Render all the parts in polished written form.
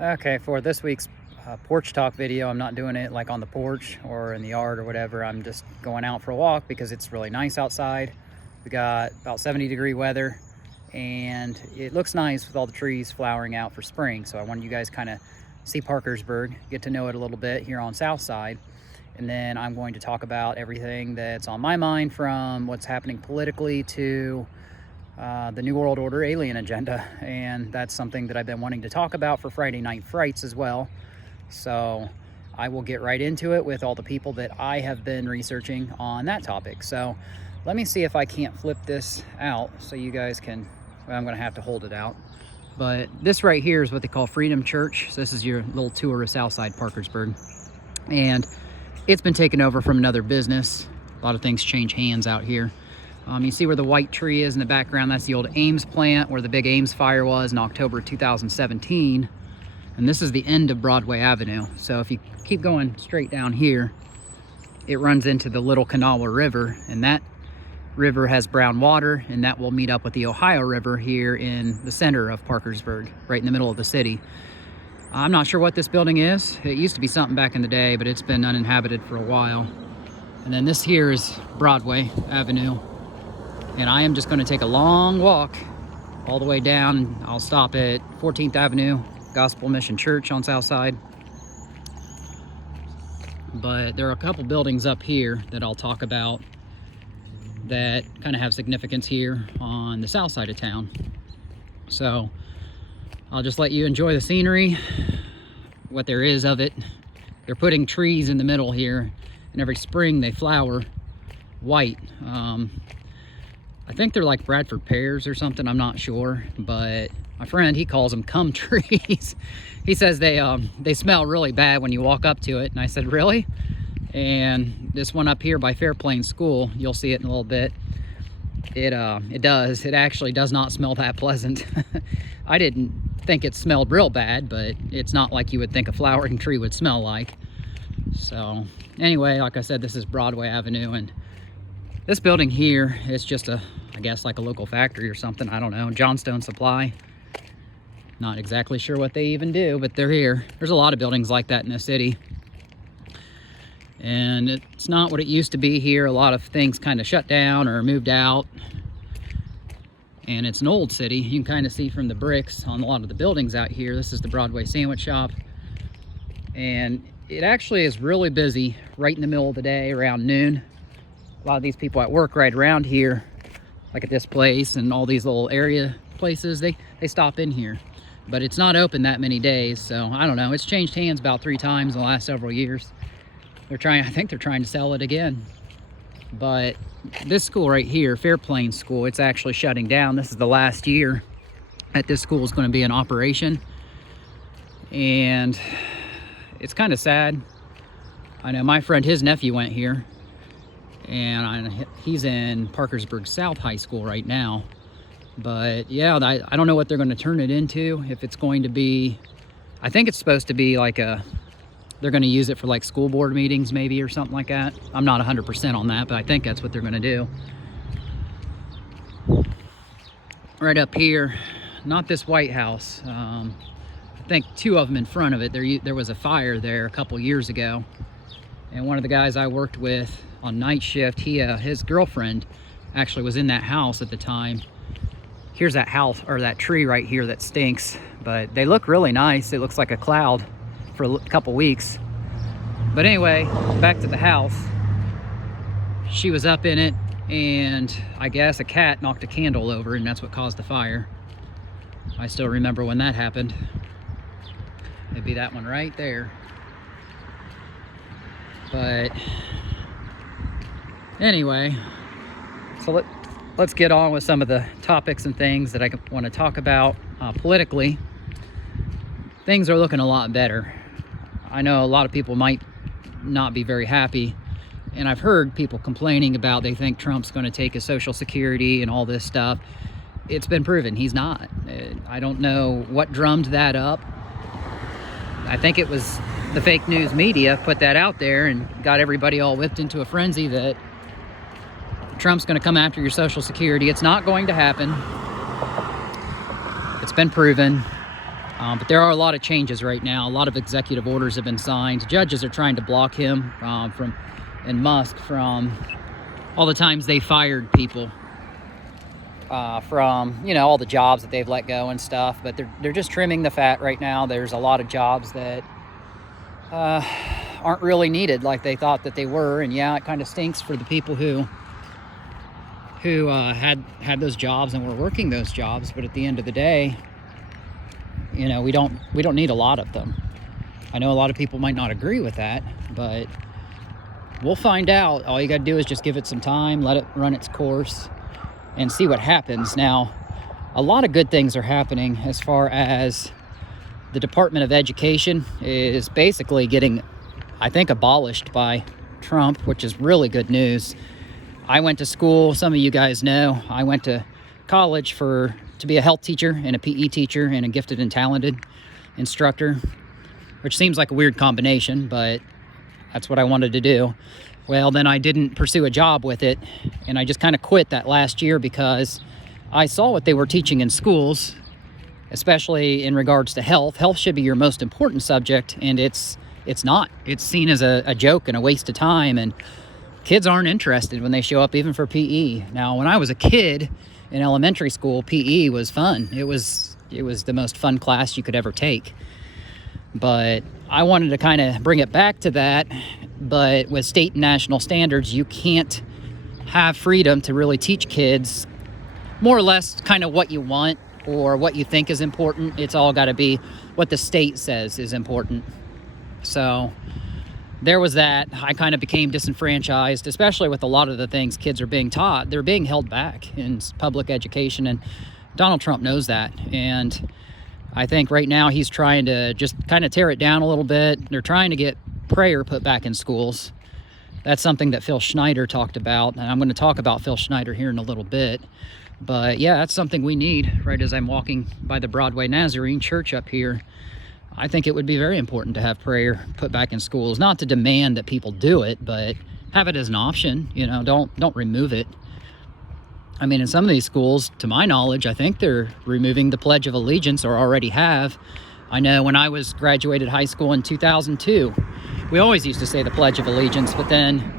Okay, for this week's porch talk video, I'm not doing it like on the porch or in the yard or whatever. I'm just going out for a walk because it's really nice outside. We got about 70-degree weather and it looks nice with all the trees flowering out for spring. So I wanted you guys kind of see Parkersburg, get to know it a little bit here on South Side. And then I'm going to talk about everything that's on my mind, from what's happening politically to the New World Order alien agenda. And that's something that I've been wanting to talk about for Friday Night Frights as well. So I will get right into it with all the people that I have been researching on that topic. So let me see if I can't flip this out so you guys can, well, I'm gonna have to hold it out. But this right here is what they call Freedom Church. So this is your little tour of Southside Parkersburg. And it's been taken over from another business. A lot of things change hands out here. You see where the white tree is in the background? That's the old Ames plant where the big Ames fire was in October 2017. And this is the end of Broadway Avenue. So if you keep going straight down here, it runs into the Little Kanawha River, and that river has brown water, and that will meet up with the Ohio River here in the center of Parkersburg, right in the middle of the city. I'm not sure what this building is. It used to be something back in the day, but it's been uninhabited for a while. And then this here is Broadway Avenue. And I am just going to take a long walk all the way down. I'll stop at 14th Avenue, Gospel Mission Church on South Side. But there are a couple buildings up here that I'll talk about that kind of have significance here on the south side of town. So I'll just let you enjoy the scenery, what there is of it. They're putting trees in the middle here, and every spring they flower white. I think they're like Bradford pears or something, I'm not sure, but my friend, he calls them cum trees. He says they smell really bad when you walk up to it, and I said, really? And this one up here by Fairplain School, you'll see it in a little bit. It actually does not smell that pleasant. I didn't think it smelled real bad, but it's not like you would think a flowering tree would smell like. So anyway, like I said, this is Broadway Avenue, and this building here is just I guess like a local factory or something. I don't know. Johnstone Supply. Not exactly sure what they even do, but they're here. There's a lot of buildings like that in the city. And it's not what it used to be here. A lot of things kind of shut down or moved out. And it's an old city. You can kind of see from the bricks on a lot of the buildings out here. This is the Broadway Sandwich Shop. And it actually is really busy right in the middle of the day around noon. A lot of these people at work right around here, like at this place and all these little area places, they stop in here. But it's not open that many days, so I don't know. It's changed hands about 3 times in the last several years. I think they're trying to sell it again. But this school right here, Fairplain School, it's actually shutting down. This is the last year that this school is going to be in operation. And it's kind of sad. I know my friend, his nephew went here. And he's in Parkersburg South High School right now. But yeah, I don't know what they're going to turn it into. If it's going to be, I think it's supposed to be like they're going to use it for like school board meetings maybe or something like that. I'm not 100% on that, but I think that's what they're going to do. Right up here, not this White House. I think 2 of them in front of it. There was a fire there a couple years ago. And one of the guys I worked with on night shift, his girlfriend actually was in that house at the time. Here's that house, or that tree right here that stinks, but they look really nice. It looks like a cloud for a couple weeks. But anyway, back to the house. She was up in it, and I guess a cat knocked a candle over, and that's what caused the fire. I still remember when that happened. It'd be that one right there. But anyway, so let's get on with some of the topics and things that I want to talk about politically. Things are looking a lot better. I know a lot of people might not be very happy, and I've heard people complaining about they think Trump's going to take his Social Security and all this stuff. It's been proven he's not. I don't know what drummed that up. I think it was the fake news media put that out there and got everybody all whipped into a frenzy that Trump's going to come after your Social Security. It's not going to happen. It's been proven. But there are a lot of changes right now. A lot of executive orders have been signed. Judges are trying to block him and Musk from all the times they fired people from, you know, all the jobs that they've let go and stuff. But they're just trimming the fat right now. There's a lot of jobs that aren't really needed like they thought that they were. And yeah, it kind of stinks for the people who had those jobs and were working those jobs. But at the end of the day, you know, we don't need a lot of them. I know a lot of people might not agree with that, but we'll find out. All you got to do is just give it some time, let it run its course, and see what happens. Now, a lot of good things are happening as far as the Department of Education is basically getting, I think, abolished by Trump, which is really good news. I went to school, some of you guys know, I went to college to be a health teacher and a PE teacher and a gifted and talented instructor, which seems like a weird combination, but that's what I wanted to do. Well, then I didn't pursue a job with it, and I just kind of quit that last year because I saw what they were teaching in schools, especially in regards to health. Health should be your most important subject, and it's not. It's seen as a joke and a waste of time, and kids aren't interested when they show up even for PE. Now, when I was a kid in elementary school, PE was fun. It was the most fun class you could ever take. But I wanted to kind of bring it back to that. But with state and national standards, you can't have freedom to really teach kids more or less kind of what you want or what you think is important. It's all got to be what the state says is important. So there was that. I kind of became disenfranchised, especially with a lot of the things kids are being taught. They're being held back in public education, and Donald Trump knows that. And I think right now he's trying to just kind of tear it down a little bit. They're trying to get prayer put back in schools. That's something that Phil Schneider talked about, and I'm going to talk about Phil Schneider here in a little bit. But yeah, that's something we need. Right as I'm walking by the Broadway Nazarene Church up here, I think it would be very important to have prayer put back in schools. Not to demand that people do it, but have it as an option. You know, don't remove it. I mean, in some of these schools, to my knowledge, I think they're removing the Pledge of Allegiance, or already have. I know when I was graduated high school in 2002, we always used to say the Pledge of Allegiance, but then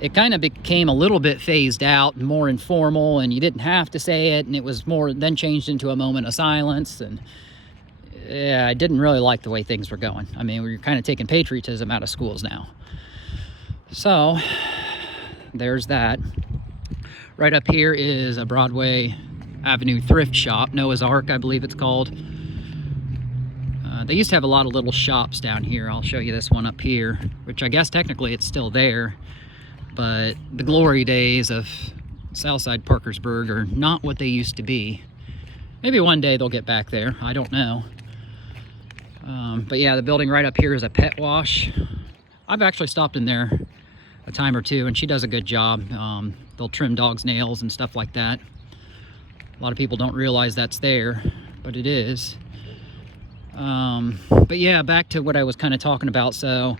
it kind of became a little bit phased out, more informal, and you didn't have to say it, and it was more, then changed into a moment of silence. And yeah, I didn't really like the way things were going. I mean, we're kind of taking patriotism out of schools now. So there's that. Right up here is a Broadway Avenue thrift shop, Noah's Ark, I believe it's called. They used to have a lot of little shops down here. I'll show you this one up here, which I guess technically it's still there. But the glory days of Southside Parkersburg are not what they used to be. Maybe one day they'll get back there. I don't know. But yeah, the building right up here is a pet wash. I've actually stopped in there a time or two, and she does a good job. They'll trim dogs' nails and stuff like that. A lot of people don't realize that's there, but it is. But yeah, back to what I was kind of talking about. So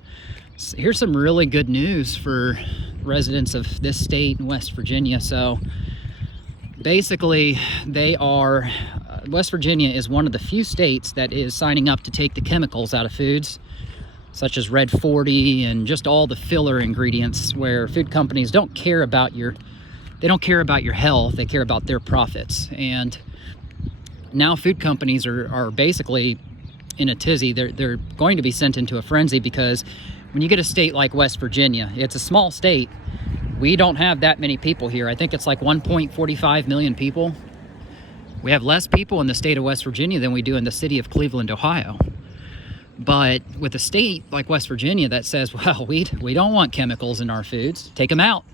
here's some really good news for residents of this state in West Virginia. So basically, West Virginia is one of the few states that is signing up to take the chemicals out of foods, such as Red 40 and just all the filler ingredients, where food companies don't care about your health, they care about their profits. And now food companies are basically in a tizzy. They're going to be sent into a frenzy, because when you get a state like West Virginia, it's a small state. We don't have that many people here. I think it's like 1.45 million people. We have less people in the state of West Virginia than we do in the city of Cleveland, Ohio. But with a state like West Virginia that says, well, we don't want chemicals in our foods, take them out.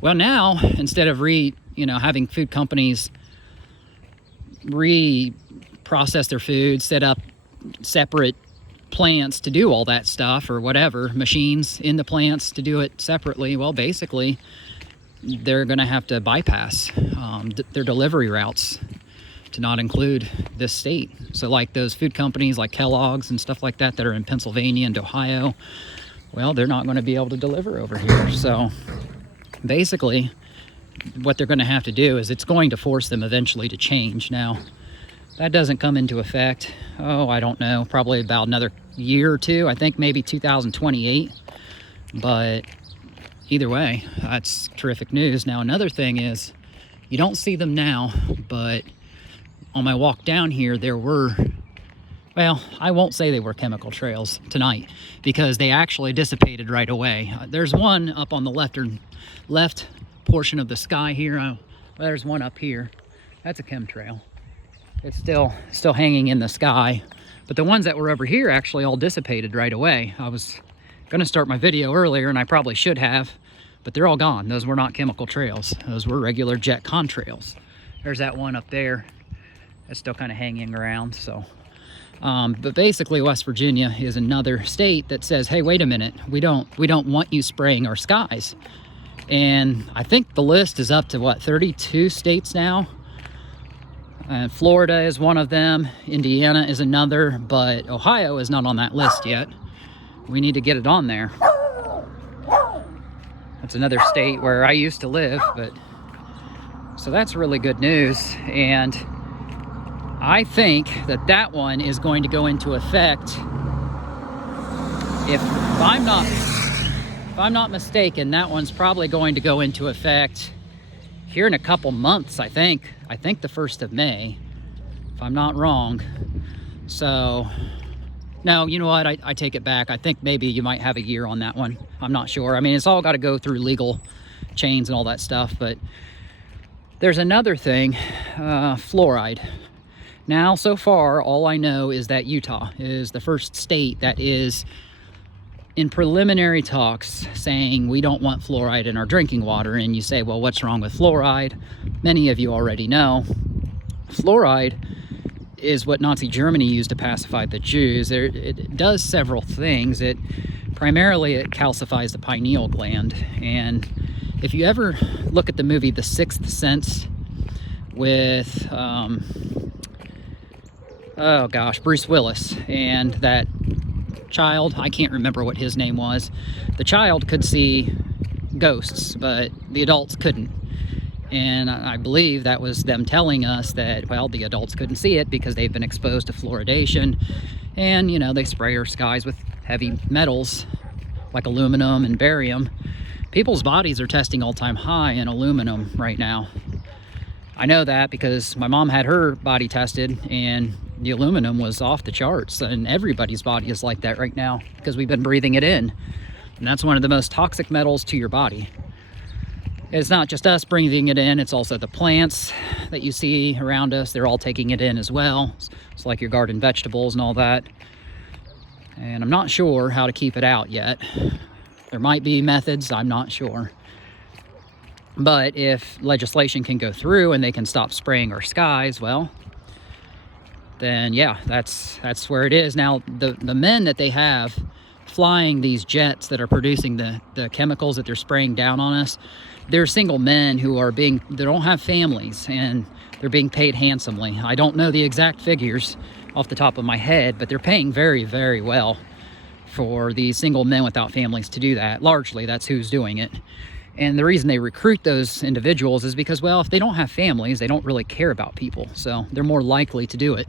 Well, now, instead of having food companies reprocess their food, set up separate plants to do all that stuff, or whatever, machines in the plants to do it separately, well, basically, they're going to have to bypass their delivery routes to not include this state. So like those food companies like Kellogg's and stuff like that are in Pennsylvania and Ohio, well, they're not going to be able to deliver over here. So basically, what they're going to have to do is it's going to force them eventually to change. Now, that doesn't come into effect, oh, I don't know, probably about another year or two. I think maybe 2028. But either way, that's terrific news. Now, another thing is, you don't see them now, but on my walk down here, there were, well, I won't say they were chemical trails tonight because they actually dissipated right away. There's one up on the left portion of the sky here. Well, there's one up here. That's a chemtrail. It's still hanging in the sky. But the ones that were over here actually all dissipated right away. I was gonna start my video earlier, and I probably should have, but they're all gone. Those were not chemical trails. Those were regular jet contrails. There's that one up there that's still kind of hanging around. So, but basically West Virginia is another state that says, hey, wait a minute, we don't want you spraying our skies. And I think the list is up to what, 32 states now? Florida is one of them, Indiana is another, but Ohio is not on that list yet. We need to get it on there. That's another state where I used to live, but so that's really good news. And I think that one is going to go into effect, if I'm not mistaken, that one's probably going to go into effect here in a couple months, I think the 1st of May, if I'm not wrong. So, no, you know what, I take it back. I think maybe you might have a year on that one. I'm not sure. I mean, it's all got to go through legal chains and all that stuff, but there's another thing, fluoride. Now, so far, all I know is that Utah is the first state that is in preliminary talks saying we don't want fluoride in our drinking water. And you say, well, what's wrong with fluoride? Many of you already know. Fluoride is what Nazi Germany used to pacify the Jews. It does several things. Primarily it calcifies the pineal gland. And if you ever look at the movie The Sixth Sense with, oh gosh, Bruce Willis and that child, I can't remember what his name was. The child could see ghosts, but the adults couldn't. And I believe that was them telling us that, well, the adults couldn't see it because they've been exposed to fluoridation. And, you know, they spray our skies with heavy metals like aluminum and barium. People's bodies are testing all-time high in aluminum right now. I know that because my mom had her body tested and the aluminum was off the charts, and everybody's body is like that right now because we've been breathing it in. And that's one of the most toxic metals to your body. It's not just us breathing it in, it's also the plants that you see around us. They're all taking it in as well. It's like your garden vegetables and all that. And I'm not sure how to keep it out yet. There might be methods, I'm not sure. But if legislation can go through and they can stop spraying our skies, well, then yeah, that's where it is. Now, the men that they have flying these jets that are producing the chemicals that they're spraying down on us, they're single men who they don't have families, and they're being paid handsomely. I don't know the exact figures off the top of my head, but they're paying very, very well for these single men without families to do that. Largely, that's who's doing it. And the reason they recruit those individuals is because, well, if they don't have families, they don't really care about people. So they're more likely to do it.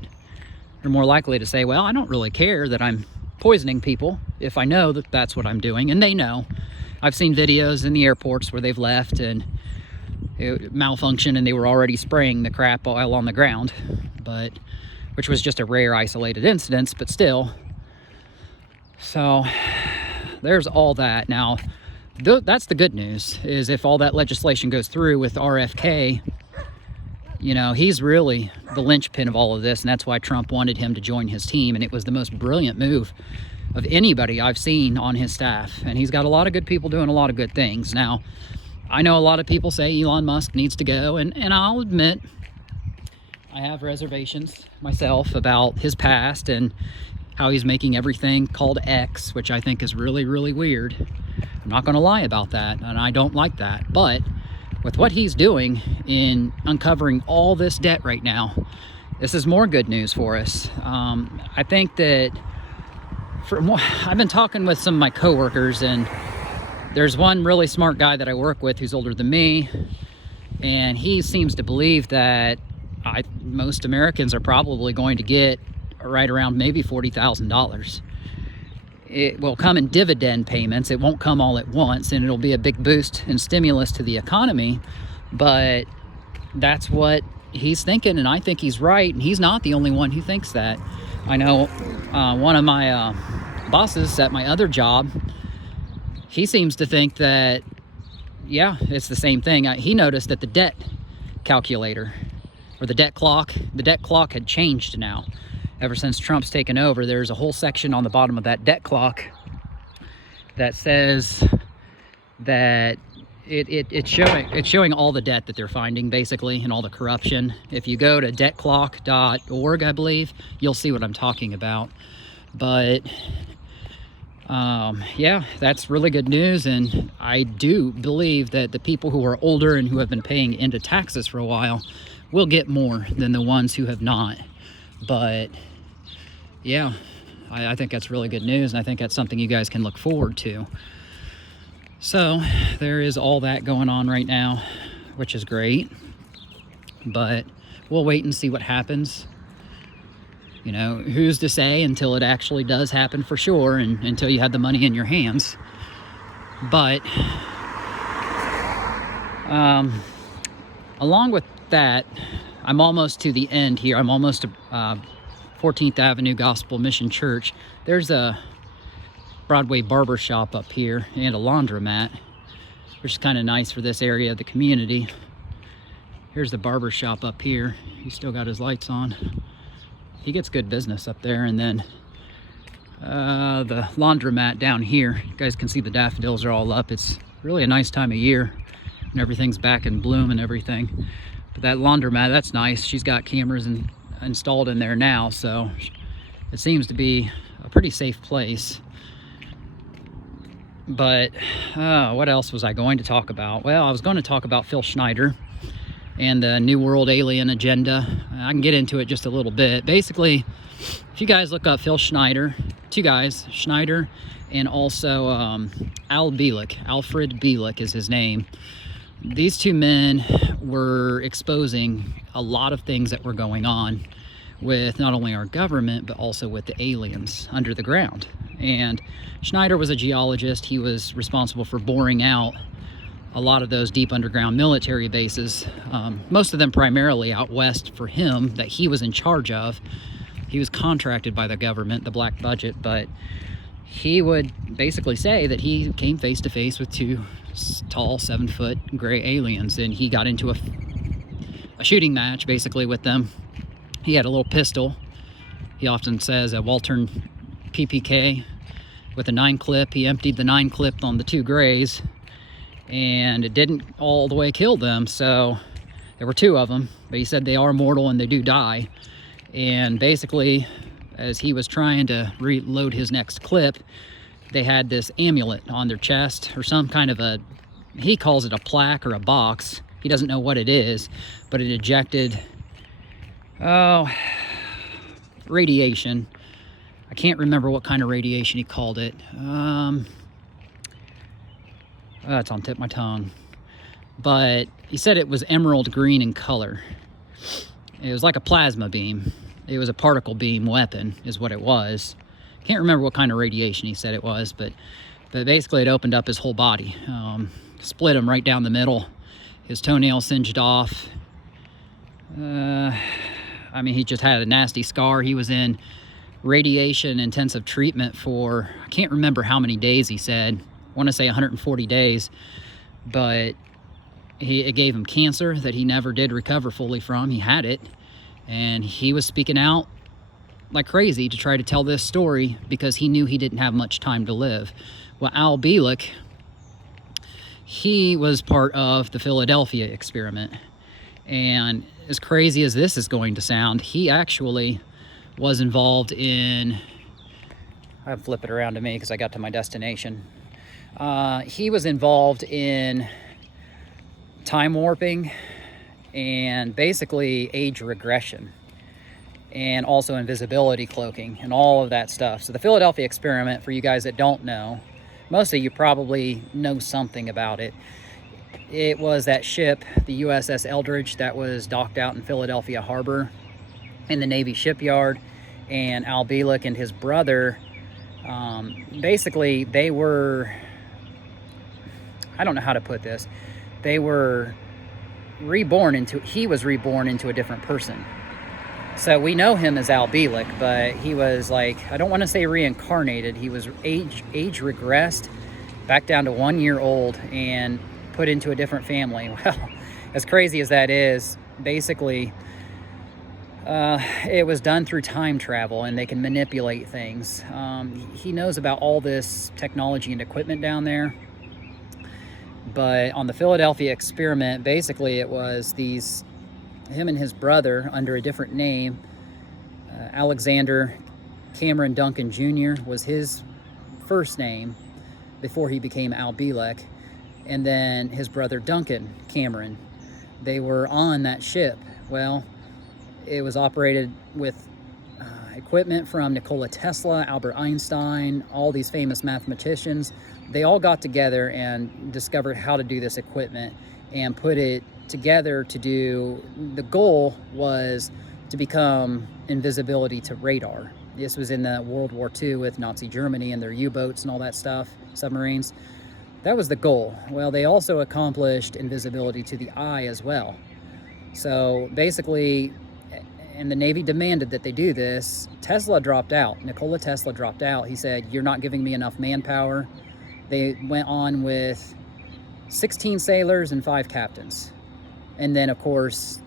They're more likely to say, well, I don't really care that I'm poisoning people if I know that that's what I'm doing. And they know. I've seen videos in the airports where they've left and it malfunctioned and they were already spraying the crap oil on the ground, which was just a rare isolated incident, but still. So there's all that. Now, that's the good news, is if all that legislation goes through with RFK, you know, he's really the linchpin of all of this, and that's why Trump wanted him to join his team, and it was the most brilliant move of anybody I've seen on his staff. And he's got a lot of good people doing a lot of good things. Now, I know a lot of people say Elon Musk needs to go, and I'll admit I have reservations myself about his past and how he's making everything called X, which I think is really, really weird. I'm not going to lie about that, and I don't like that. But with what he's doing in uncovering all this debt right now, this is more good news for us. I think that I've been talking with some of my coworkers, and there's one really smart guy that I work with who's older than me, and he seems to believe that most Americans are probably going to get right around maybe $40,000. It will come in dividend payments. It won't come all at once, and it'll be a big boost and stimulus to the economy. But that's what he's thinking, and I think he's right, and he's not the only one who thinks that. I know one of my bosses at my other job, he seems to think that, yeah, it's the same thing. He noticed that the debt calculator, or the debt clock had changed now. Ever since Trump's taken over, there's a whole section on the bottom of that debt clock that says that it's showing all the debt that they're finding, basically, and all the corruption. If you go to debtclock.org, I believe, you'll see what I'm talking about. But yeah, that's really good news, and I do believe that the people who are older and who have been paying into taxes for a while will get more than the ones who have not. But yeah, I think that's really good news, and I think that's something you guys can look forward to. So there is all that going on right now, which is great, but we'll wait and see what happens. You know, who's to say until it actually does happen for sure, and until you have the money in your hands. But along with that, I'm almost to the end here. I'm almost to 14th Avenue Gospel Mission Church. There's a Broadway barber shop up here and a laundromat, which is kind of nice for this area of the community. Here's the barber shop up here. He's still got his lights on. He gets good business up there. And then the laundromat down here, you guys can see the daffodils are all up. It's really a nice time of year and everything's back in bloom and everything. But that laundromat, that's nice. She's got cameras installed in there now, so it seems to be a pretty safe place. But what else was I going to talk about? Well, I was going to talk about Phil Schneider and the New World Alien agenda. I can get into it just a little bit. Basically, if you guys look up Phil Schneider, two guys, Schneider and also Alfred Bielek is his name. These two men were exposing a lot of things that were going on with not only our government, but also with the aliens under the ground. And Schneider was a geologist. He was responsible for boring out a lot of those deep underground military bases, most of them primarily out west for him, that he was in charge of. He was contracted by the government, the black budget, but he would basically say that he came face to face with two tall 7-foot gray aliens, and he got into a shooting match basically with them. He had a little pistol. He often says a Walter PPK with a 9 clip. He emptied the 9 clip on the two grays, and it didn't all the way kill them. So there were two of them, but he said they are mortal and they do die. And basically, as he was trying to reload his next clip, they had this amulet on their chest, or some kind of he calls it a plaque or a box. He doesn't know what it is, but it ejected radiation. I can't remember what kind of radiation he called it. It's on tip of my tongue. But he said it was emerald green in color. It was like a plasma beam. It was a particle beam weapon is what it was. Can't remember what kind of radiation he said it was, but basically it opened up his whole body. Split him right down the middle. His toenail singed off. I mean, he just had a nasty scar. He was in radiation intensive treatment for, I can't remember how many days he said. I want to say 140 days, but it gave him cancer that he never did recover fully from. He had it, and he was speaking out like crazy to try to tell this story because he knew he didn't have much time to live. Well, Al Bielek, he was part of the Philadelphia experiment, and as crazy as this is going to sound, he actually was involved in, I'll flip it around to me because I got to my destination. He was involved in time warping and basically age regression, and also invisibility cloaking and all of that stuff. So the Philadelphia experiment, for you guys that don't know, most of you probably know something about it. It was that ship, the USS Eldridge, that was docked out in Philadelphia Harbor in the Navy shipyard. And Al Bielek and his brother, basically, they were, I don't know how to put this, they were he was reborn into a different person. So we know him as Al Bielek, but he was like, I don't want to say reincarnated, he was age regressed back down to 1 year old and put into a different family. Well, as crazy as that is, basically, it was done through time travel, and they can manipulate things. He knows about all this technology and equipment down there. But on the Philadelphia experiment, basically it was him and his brother under a different name. Alexander Cameron Duncan Jr. was his first name before he became Al Bielek. And then his brother Duncan Cameron. They were on that ship. Well, it was operated with equipment from Nikola Tesla, Albert Einstein, all these famous mathematicians. They all got together and discovered how to do this equipment and put it together to do, the goal was to become invisibility to radar. This was in the World War II with Nazi Germany and their U-boats and all that stuff, submarines. That was the goal. Well, they also accomplished invisibility to the eye as well. So basically, and the Navy demanded that they do this. Tesla dropped out. Nikola Tesla dropped out. He said, you're not giving me enough manpower. They went on with 16 sailors and 5 captains. And then, of course,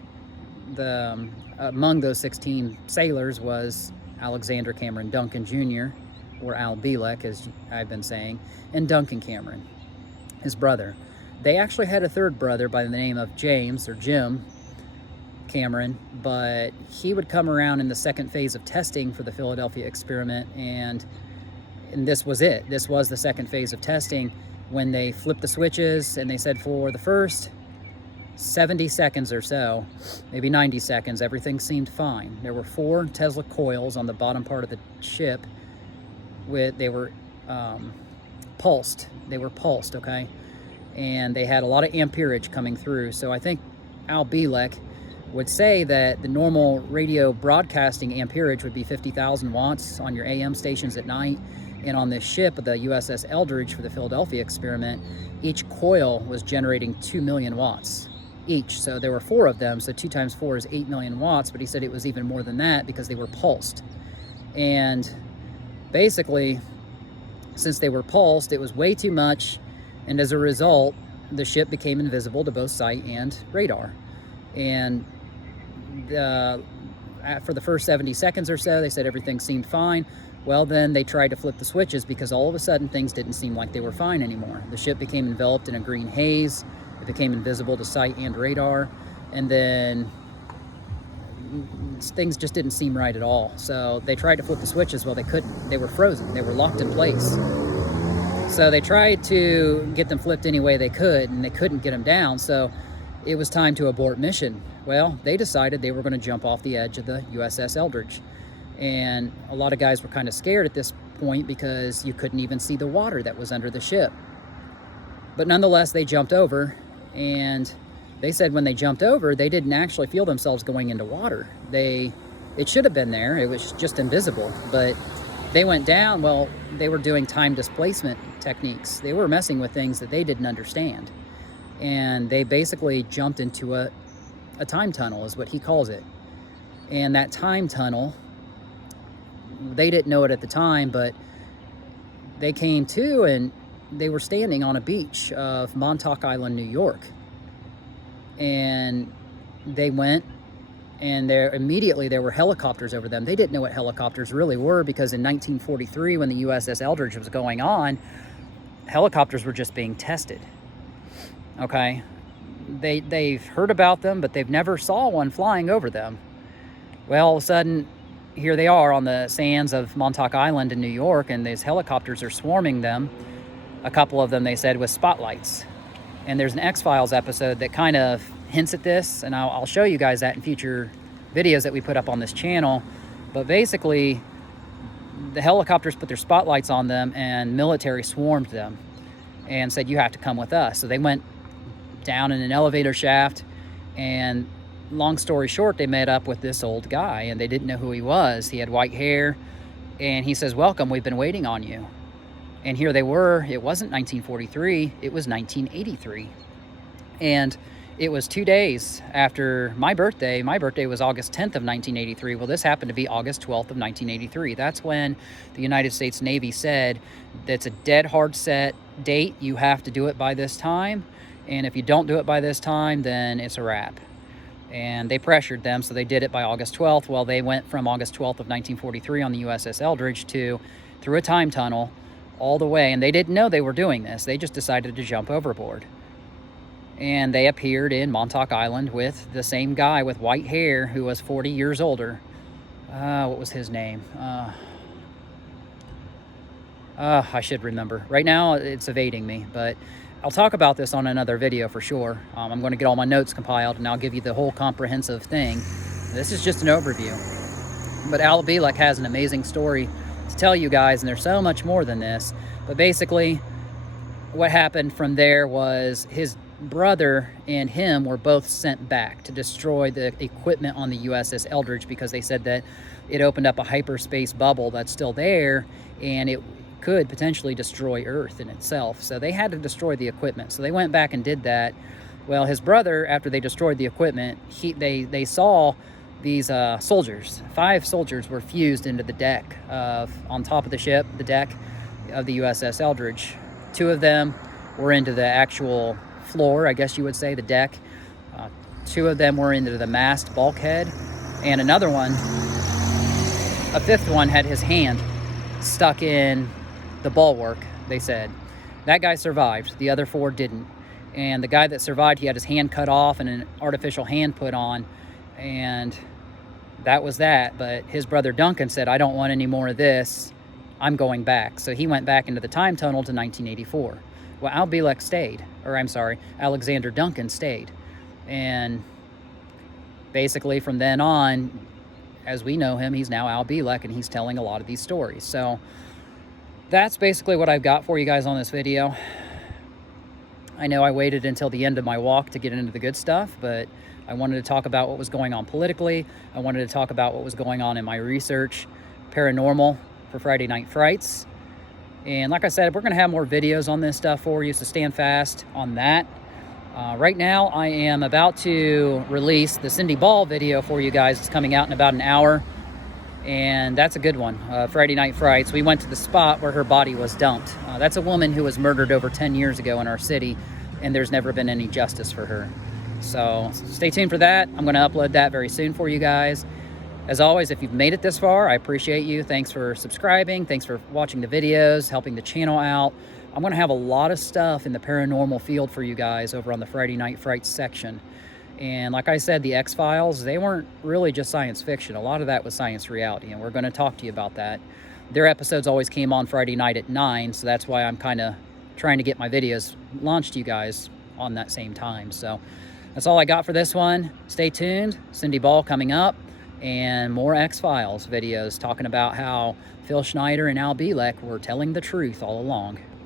among those 16 sailors was Alexander Cameron Duncan Jr., or Al Bielek, as I've been saying, and Duncan Cameron, his brother. They actually had a third brother by the name of James, or Jim Cameron, but he would come around in the second phase of testing for the Philadelphia experiment, and this was it. This was the second phase of testing when they flipped the switches, and they said for the first 70 seconds or so, maybe 90 seconds, everything seemed fine. There were 4 Tesla coils on the bottom part of the ship. They were pulsed. They were pulsed, okay? And they had a lot of amperage coming through. So I think Al Bielek would say that the normal radio broadcasting amperage would be 50,000 watts on your AM stations at night. And on this ship, the USS Eldridge for the Philadelphia experiment, each coil was generating 2 million watts each. So there were 4 of them, so 2 times 4 is 8 million watts, but he said it was even more than that because they were pulsed. And basically, since they were pulsed, it was way too much, and as a result, the ship became invisible to both sight and radar. And for the first 70 seconds or so, they said everything seemed fine. Well, then they tried to flip the switches because all of a sudden things didn't seem like they were fine anymore. The ship became enveloped in a green haze. It became invisible to sight and radar. And then things just didn't seem right at all. So they tried to flip the switches. Well, they couldn't. They were frozen. They were locked in place. So they tried to get them flipped any way they could, and they couldn't get them down. So it was time to abort mission. Well, they decided they were going to jump off the edge of the USS Eldridge. And a lot of guys were kind of scared at this point because you couldn't even see the water that was under the ship. But nonetheless, they jumped over, and they said when they jumped over, they didn't actually feel themselves going into water. It should have been there. It was just invisible. But they went down. Well, they were doing time displacement techniques. They were messing with things that they didn't understand. And they basically jumped into a time tunnel, is what he calls it. And that time tunnel, they didn't know it at the time, but they came to, and they were standing on a beach of Montauk Island, New York. And they went, and immediately there were helicopters over them. They didn't know what helicopters really were because in 1943, when the USS Eldridge was going on, helicopters were just being tested. Okay? They've heard about them, but they've never saw one flying over them. Well, all of a sudden, here they are on the sands of Montauk Island in New York, and these helicopters are swarming them. A couple of them, they said, with spotlights. And there's an X-Files episode that kind of hints at this, and I'll show you guys that in future videos that we put up on this channel. But basically, the helicopters put their spotlights on them, and military swarmed them and said, you have to come with us. So they went down in an elevator shaft, and long story short, they met up with this old guy, and they didn't know who he was. He had white hair, and he says, "Welcome, we've been waiting on you." And here they were. It wasn't 1943, it was 1983. And it was 2 days after my birthday. My birthday was August 10th of 1983. Well, this happened to be August 12th of 1983. That's when the United States Navy said that's a dead hard set date. You have to do it by this time. And if you don't do it by this time, then it's a wrap. And they pressured them, so they did it by August 12th. Well, they went from August 12th of 1943 on the USS Eldridge to through a time tunnel all the way. And they didn't know they were doing this. They just decided to jump overboard. And they appeared in Montauk Island with the same guy with white hair who was 40 years older. What was his name? I should remember. Right now, it's evading me, but I'll talk about this on another video for sure. I'm going to get all my notes compiled, and I'll give you the whole comprehensive thing. This is just an overview. But Alfred Bielek has an amazing story to tell you guys, and there's so much more than this. But basically, what happened from there was his brother and him were both sent back to destroy the equipment on the USS Eldridge, because they said that it opened up a hyperspace bubble that's still there, and it could potentially destroy Earth in itself. So they had to destroy the equipment. So they went back and did that. Well, his brother, after they destroyed the equipment, they saw these soldiers. 5 soldiers were fused into the deck on top of the ship, the deck of the USS Eldridge. 2 of them were into the actual floor, I guess you would say, the deck. 2 of them were into the mast bulkhead, and another one, a 5th one, had his hand stuck in the bulwark, they said. That guy survived. The other 4 didn't. And the guy that survived, he had his hand cut off and an artificial hand put on, and that was that. But his brother Duncan said, "I don't want any more of this. I'm going back." So he went back into the time tunnel to 1984. Well, Alexander Duncan stayed. And basically from then on, as we know him, he's now Al Bielek, and he's telling a lot of these stories. So that's basically what I've got for you guys on this video. I know I waited until the end of my walk to get into the good stuff, but I wanted to talk about what was going on politically. I wanted to talk about what was going on in my research, paranormal, for Friday Night Frights. And like I said, we're going to have more videos on this stuff for you, so stand fast on that. Right now, I am about to release the Cindy Ball video for you guys. It's coming out in about an hour, and that's a good one. Friday Night Frights. We went to the spot where her body was dumped. That's a woman who was murdered over 10 years ago in our city, and there's never been any justice for her. So stay tuned for that. I'm going to upload that very soon for you guys. As always, if you've made it this far, I appreciate you. Thanks for subscribing. Thanks for watching the videos, helping the channel out. I'm going to have a lot of stuff in the paranormal field for you guys over on the Friday Night Frights section. And like I said, the X-Files, they weren't really just science fiction. A lot of that was science reality, and we're going to talk to you about that. Their episodes always came on Friday night at 9, so that's why I'm kind of trying to get my videos launched to you guys on that same time. So that's all I got for this one. Stay tuned. Cindy Ball coming up, and more X-Files videos talking about how Phil Schneider and Al Bielek were telling the truth all along.